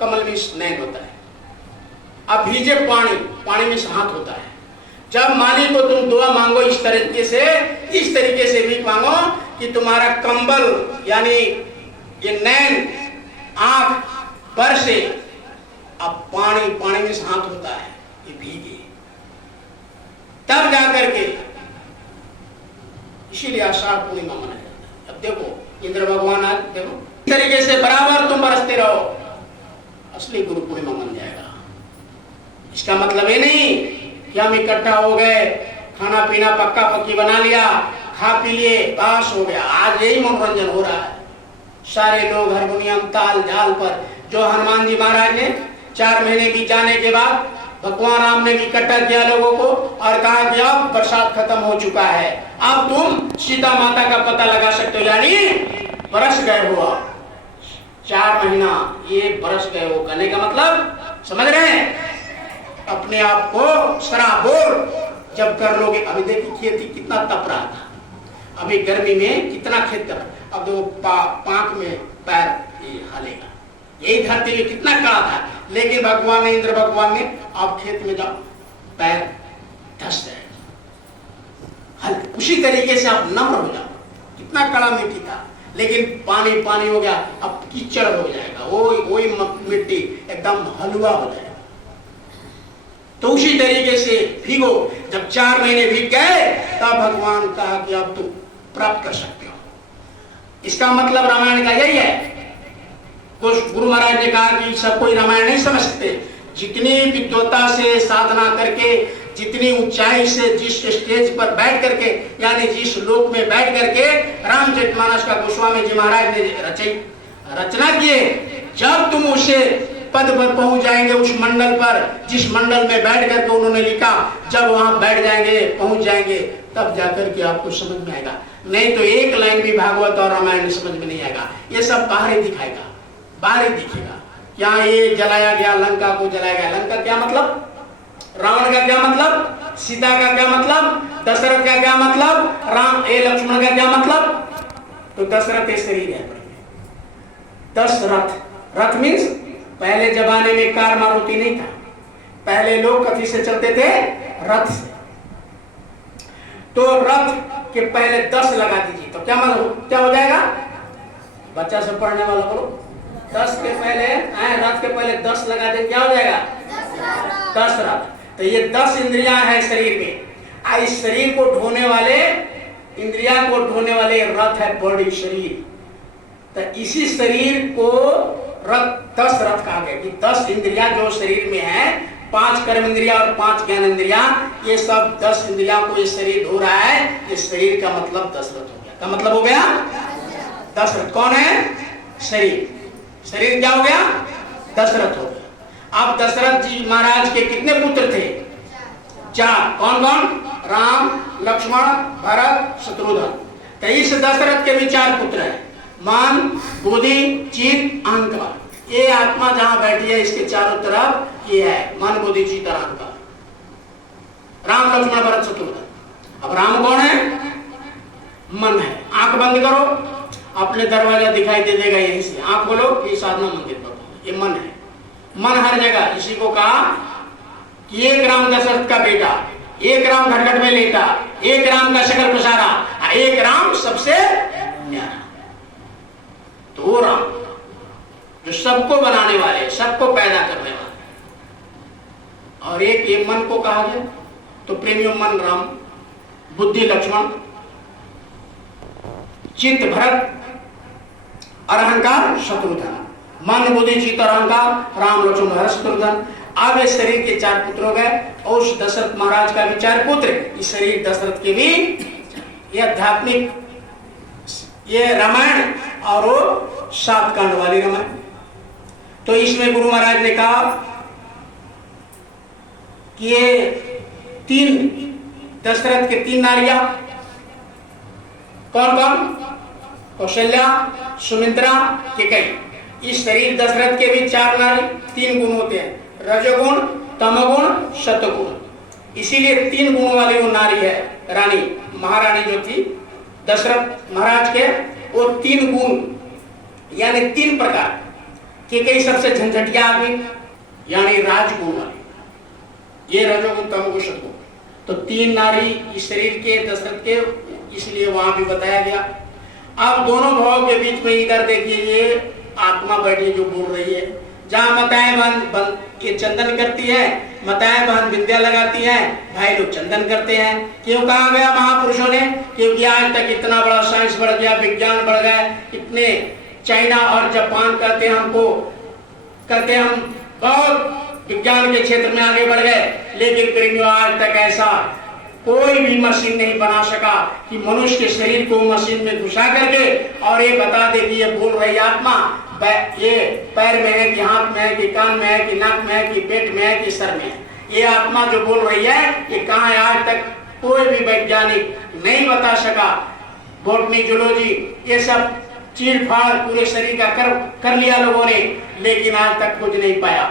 कमल में नैन होता है। अब भीजे पानी, पानी में हाथ होता है। जब मालिक को तुम दुआ मांगो इस तरीके से भी मांगो कि तुम्हारा कंबल यानी ये नैन आंख बरसे। अब पानी में हाथ होता है, ये भीगे, तब जाकर के, इसीलिए आषाढ़ पूर्णिमा मनाया जाता है। अब देखो इंद्र भगवान आज देखो इस तरीके से बराबर तुम बरसते रहो, असली गुरु पूर्णिमा मन जाएगा। इसका मतलब ये नहीं कि हम इकट्ठा हो गए, खाना पीना पक्का पक्की बना लिया, खा पी लिए, बस हो गया। आज यही मनोरंजन हो रहा है। सारे लोग हारमोनियम ताल झाल पर, जो हनुमान जी महाराज ने 4 महीने बीत जाने के बाद भगवान राम ने भी इकट्ठा किया लोगों को और कहा कि अब बरसात खत्म हो चुका है, अब तुम सीता माता का पता लगा सकते हो, यानी बरस गए हो। 4 महीना ये बरस गए हो कहने का मतलब समझ रहे हैं? अपने आप को सराबोर जब कर लोगे। अभी देखिए खेती कितना तप रहा था, अभी गर्मी में कितना खेत कर, अब वो पांख में पैर हालेगा। यही धरती में कितना कड़ा था, लेकिन भगवान ने, इंद्र भगवान ने, आप खेत में जाओ पैर धस जाए। उसी तरीके से आप नम्र हो जाओ। कितना कड़ा मिट्टी था, लेकिन पानी हो गया, अब कीचड़ हो जाएगा, वही मिट्टी एकदम हलवा हो जाएगा। तो उसी तरीके से भीगो। जब 4 महीने भीग गए तब भगवान कहा कि अब तुम प्राप्त कर सकते हो। इसका मतलब रामायण का यही है। कुछ गुरु महाराज ने कहा कि सब कोई रामायण नहीं समझ सकते। जितनी विद्वता से साधना करके, जितनी ऊंचाई से, जिस स्टेज पर बैठ करके, यानी जिस लोक में बैठ करके रामचरितमानस का गोस्वामी जी महाराज ने रचना किए, जब तुम उसे पद पर पहुंच जाएंगे, उस मंडल पर जिस मंडल में बैठ करके उन्होंने लिखा, जब वहां बैठ जाएंगे, पहुंच जाएंगे, तब जाकर के आपको समझ में आएगा। नहीं तो एक लाइन भी भागवत और रामायण समझ में नहीं आएगा। ये सब बाहर दिखाएगा, बाहर दिखेगा। क्या ये जलाया गया, लंका को जलाया गया। लंका क्या मतलब, रावण का क्या मतलब, सीता का क्या मतलब, दशरथ का क्या मतलब, राम लक्ष्मण का क्या मतलब। तो दशरथ शरीर है। दशरथ, रथ मीन्स पहले जमाने में कार मारुति नहीं था, पहले लोग कथी से चलते थे, रथ से। तो रथ के पहले 10 लगा दीजिए तो क्या मतलब, क्या हो जाएगा? बच्चा सब पढ़ने वाला बोलो, 10 के पहले रथ के पहले 10 लगा दे, क्या हो जाएगा? 10 रथ। तो ये 10 इंद्रियां हैं शरीर में। इस शरीर को ढोने वाले, इंद्रिया को ढोने वाले रथ है बॉडी, शरीर। तो इसी शरीर को रथ, 10 रथ कहा गया कि 10 इंद्रियां जो शरीर में है, 5 कर्म इंद्रिया और 5 ज्ञान इंद्रिया, ये सब 10 इंद्रिया को ये शरीर ढो रहा है। ये शरीर का मतलब दशरथ हो गया। क्या मतलब हो गया? दशरथ। कौन है? शरीर। शरीर क्या हो गया? दशरथ हो गया। अब दशरथ जी महाराज के कितने पुत्र थे? 4। कौन कौन? राम, लक्ष्मण, भरत, शत्रुघ्न। तो इस दशरथ के भी 4 पुत्र हैं, मन, बुद्धि, चित्त, अहंकार। ये आत्मा जहां बैठी है इसके चारों तरफ ये है मन, बुद्धि, चित्त और अहंकार। राम, लक्ष्मण, भरत, शत्रुघ्न। अब राम कौन है? मन है। आंख बंद करो, अपने दरवाजा दिखाई दे देगा यहीं से। आंख खोलो, ये साधना मंदिर पर, ये मन है। मन हर जगह। इसी को कहा कि एक राम दशरथ का बेटा, एक राम घटघट में लेटा, एक राम का शकल पसारा, एक राम सबसे न्यारा। तो वो राम जो सबको बनाने वाले, सबको पैदा करने वाले। और एक ये मन को कहा गया, तो प्रेमियों मन राम, बुद्धि लक्ष्मण, चित्त भरत और अहंकार शत्रुघ्न। मन, बुद्धि, चित्त और अहंकार राम, लक्ष्मण, भरत, शत्रुघ्न। अब इस शरीर के 4 पुत्र हो गए और उस दशरथ महाराज का भी 4 पुत्र। इस शरीर दशरथ के भी ये आध्यात्मिक, ये रामायण और वो 7 कांड वाली रामायण। तो इसमें गुरु महाराज ने कहा कि ये 3 दशरथ के 3 नारियां, कौन कौन? कौशल्या, सुमित्रा, केकई। इस शरीर दशरथ के भी 4 नारी, 3 गुण होते हैं, रजोगुण, तमोगुण, सत्वगुण। इसीलिए 3 गुण वाली वो नारी है, रानी, महारानी जो थी दशरथ महाराज के, वो 3 गुण यानी 3 प्रकार, कि कई सबसे झंझटिया आदमी यानी राजगुण वाले, ये रजोगुण तमोगुण सतोगुण। तो 3 नाड़ी इस शरीर के दशरथ के, इसलिए वहां भी बताया गया। अब दोनों भावों के बीच में इधर देखिए, ये आत्मा बैठी जो बोल रही है, जहां माताएं बहन ये चंदन करती है, माताएं बहन विद्या लगाती हैं, भाई लोग चंदन करते हैं। क्यों कहा गया महापुरुषों ने? क्योंकि आज तक इतना बड़ा साइंस बढ़ गया, विज्ञान बढ़ गया, इतने चाइना और जापान कहते हैं हमको, कहते हम बहुत विज्ञान के क्षेत्र में आगे बढ़ गए, लेकिन प्रेमियों आज तक ऐसा कोई भी मशीन नहीं बना सका कि मनुष्य के शरीर को मशीन में घुसा करके और ये बता दे कि ये बोल रही आत्मा ये पैर में है कि हाथ में है कि कान में है कि नाक में है कि पेट में है कि सर में है। ये आत्मा जो बोल रही है ये कहाँ है? आज तक कोई भी वैज्ञानिक नहीं बता सका। बॉटनी, जूलॉजी ये सब चीर फाड़ पूरे शरीर का कर लिया लोगों ने, लेकिन आज तक खोज नहीं पाया।